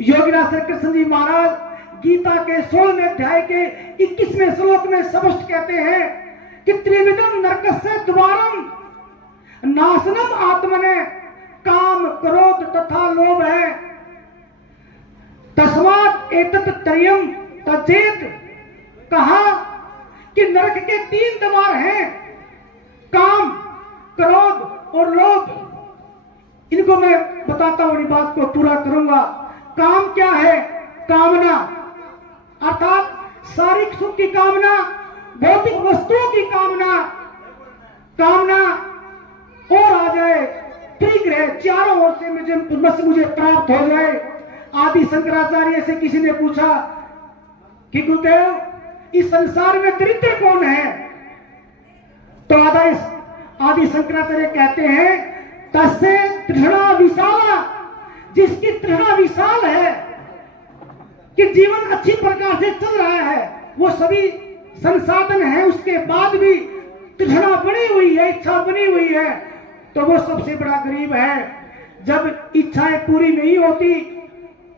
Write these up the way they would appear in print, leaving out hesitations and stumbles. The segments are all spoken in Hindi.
योगीराज श्री कृष्ण जी महाराज गीता के 16वें अध्याय के 21वें श्लोक में स्पष्ट कहते हैं कि त्रिविधम नरकस्य द्वारम नाशनम आत्मने काम क्रोध तथा लोभ है, तस्मात् एतत् त्रयम् त्यजेत। कहा कि नरक के 3 द्वार हैं, काम, क्रोध और लोभ। इनको मैं बताता हूं, बात को पूरा करूंगा। काम क्या है? कामना, अर्थात शारीरिक सुख की कामना, भौतिक वस्तुओं की कामना, कामना और आ जाए त्रिग्रह, चारों ओर से मुझे प्राप्त हो जाए। आदि शंकराचार्य से किसी ने पूछा कि गुरुदेव इस संसार में दरिद्र कौन है? तो आदि शंकराचार्य कहते हैं तस्य तृष्णा विशाला, जिसकी तृष्णा विशाल है कि जीवन अच्छी प्रकार से चल रहा है, वो सभी संसाधन है, उसके बाद भी तृष्णा बनी हुई है, इच्छा बनी हुई है, तो वो सबसे बड़ा गरीब है। जब इच्छाएं पूरी नहीं होती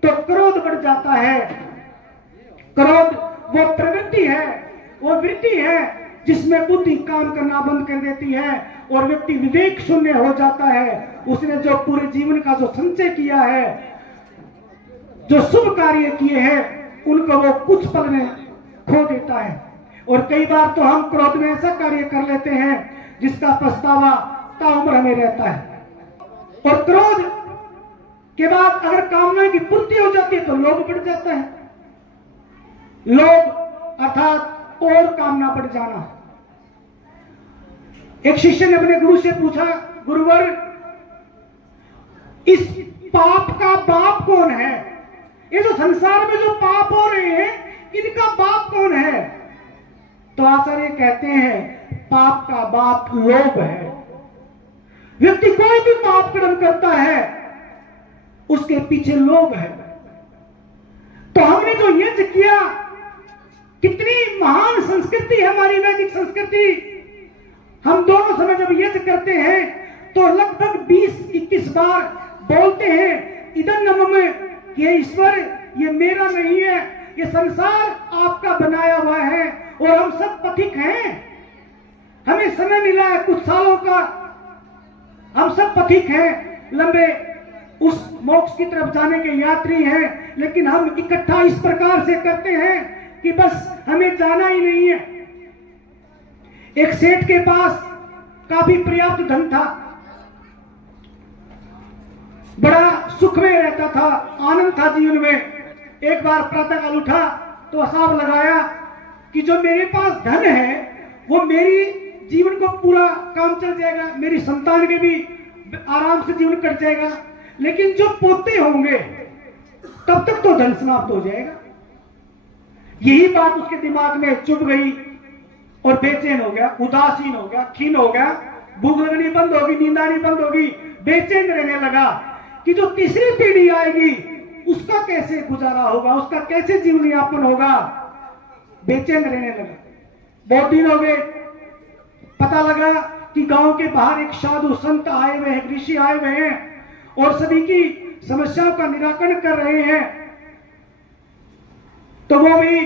तो क्रोध बढ़ जाता है। क्रोध वो प्रवृत्ति है, वो वृत्ति है जिसमें बुद्धि काम करना बंद कर देती है और व्यक्ति विवेक शून्य हो जाता है। उसने जो पूरे जीवन का जो संचय किया है, जो शुभ कार्य किए हैं, उनको वो कुछ पल में खो देता है। और कई बार तो हम क्रोध में ऐसा कार्य कर लेते हैं जिसका पछतावा ताउम्र हमें रहता है। और क्रोध के बाद अगर कामना की पूर्ति हो जाती है तो लोभ बढ़ जाता है। लोभ अर्थात और कामना बढ़ जाना। एक शिष्य ने अपने गुरु से पूछा, गुरुवर इस पाप का बाप कौन है? ये जो संसार में जो पाप हो रहे हैं, इनका बाप कौन है? तो आचार्य कहते हैं पाप का बाप लोभ है। व्यक्ति कोई भी पाप कर्म करता है उसके पीछे लोभ है। तो हमने जो यज्ञ किया, कितनी महान संस्कृति है हमारी वैदिक संस्कृति। हम दोनों समय जब यज्ञ करते हैं तो लगभग 20-21 बार बोलते हैं इदं न मम, ये ईश्वर ये मेरा नहीं है, ये संसार आपका बनाया हुआ है और हम सब पथिक हैं। हमें समय मिला है कुछ सालों का, हम सब पथिक हैं, लंबे उस मोक्ष की तरफ जाने के यात्री हैं, लेकिन हम इकट्ठा इस प्रकार से करते हैं कि बस हमें जाना ही नहीं है। एक सेठ के पास काफी पर्याप्त धन था, बड़ा सुख में रहता था, आनंद था जीवन में। एक बार प्रातःकाल उठा तो हिसाब लगाया कि जो मेरे पास धन है वो मेरी जीवन को पूरा काम चल जाएगा, मेरी संतान के भी आराम से जीवन कट जाएगा, लेकिन जो पोते होंगे तब तक तो धन समाप्त हो जाएगा। यही बात उसके दिमाग में चुभ गई और बेचैन हो गया, उदासीन हो गया, खीन हो गया, भूख लगनी बंद होगी, नींद आनी बंद होगी, बेचैन रहने लगा कि जो तीसरी पीढ़ी आएगी उसका कैसे गुजारा होगा, उसका कैसे जीवन यापन होगा। बेचैन रहने लगा। बहुत दिन हो गए, पता लगा कि गांव के बाहर एक साधु संत आए हुए हैं, ऋषि आए हुए हैं और सभी की समस्याओं का निराकरण कर रहे हैं। तो वो भी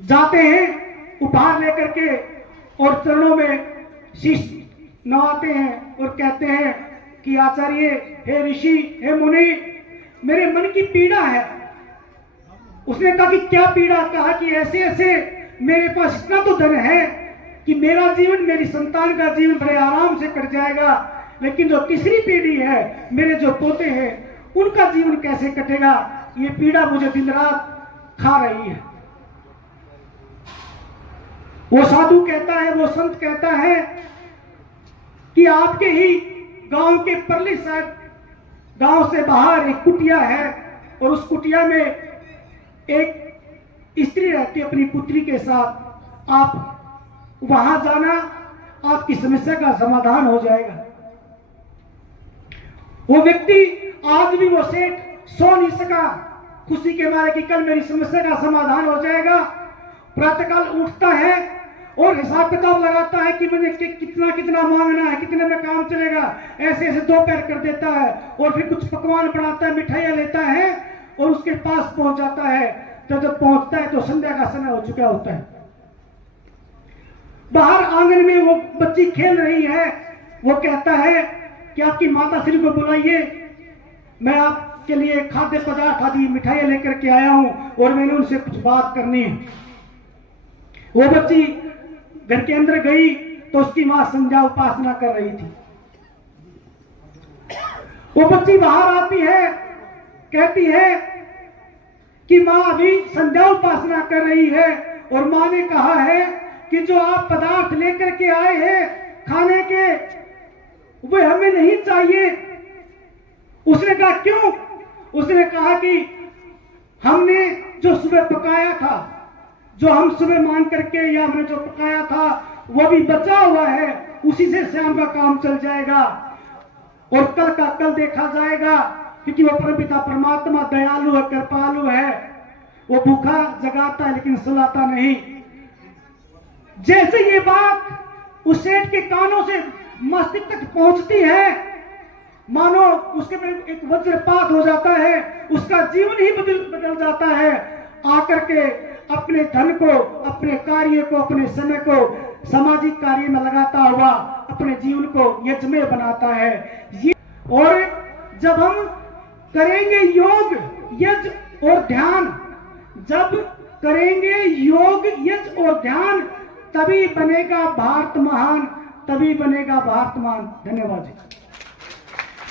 जाते हैं उपहार लेकर के और चरणों में शीश नवाते हैं और कहते हैं कि आचार्य, हे ऋषि, हे मुनि, मेरे मन की पीड़ा है। उसने कहा कि क्या पीड़ा? कहा कि ऐसे ऐसे मेरे पास इतना तो धन है कि मेरा जीवन, मेरी संतान का जीवन बड़े आराम से कट जाएगा, लेकिन जो तीसरी पीढ़ी है, मेरे जो पोते हैं, उनका जीवन कैसे कटेगा, ये पीड़ा मुझे दिन रात खा रही है। वो साधु कहता है, वो संत कहता है कि आपके ही गांव के परली साइड, गांव से बाहर एक कुटिया है और उस कुटिया में एक स्त्री रहती है अपनी पुत्री के साथ। आप वहां जाना, आपकी समस्या का समाधान हो जाएगा। वो व्यक्ति आज भी, वो सेठ सो नहीं सका खुशी के मारे कि कल मेरी समस्या का समाधान हो जाएगा। प्रातःकाल उठता है और हिसाब किताब लगाता है कि मुझे कितना कितना मांगना है, कितने में काम चलेगा, ऐसे ऐसे 2 पैर कर देता है और फिर कुछ पकवान बनाता है, मिठाइयां लेता है उसके पास पहुंच जाता है, तो जब पहुंचता है तो संध्या का समय हो चुका होता है। बाहर आंगन में वो बच्ची खेल रही है, वो कहता है कि आपकी माता श्री को बुलाइए, मैं आपके लिए खाद्य पदार्थ आदि मिठाइयां लेकर के आया हूं और मैंने उनसे कुछ बात करनी है। वो बच्ची घर के अंदर गई तो उसकी मां संध्या उपासना कर रही थी। वो बच्ची बाहर आती है, कहती है कि मां अभी संध्या उपासना कर रही है और मां ने कहा है कि जो आप पदार्थ लेकर के आए हैं खाने के, वे हमें नहीं चाहिए। उसने कहा क्यों? उसने कहा कि हमने जो सुबह पकाया था, जो हम सुबह मांग करके या हमने जो पकाया था वो भी बचा हुआ है, उसी से शाम का काम चल जाएगा और कल का कल देखा जाएगा, क्योंकि वो परमपिता परमात्मा दयालु है, कृपालु है। वो भूखा जगाता है लेकिन सुलाता नहीं। जैसे ये बात उस सेठ के कानों से मस्तिष्क तक पहुंचती है, मानो उसके पर एक वज्रपात हो जाता है, उसका जीवन ही बदल जाता है। आकर के अपने धन को, अपने कार्य को, अपने समय को सामाजिक कार्य में लगाता हुआ अपने जीवन को यज्ञमय बनाता है। ये और जब हम करेंगे योग, यज्ञ और ध्यान, जब करेंगे योग, यज्ञ और ध्यान, तभी बनेगा भारत महान, तभी बनेगा भारत महान। धन्यवाद।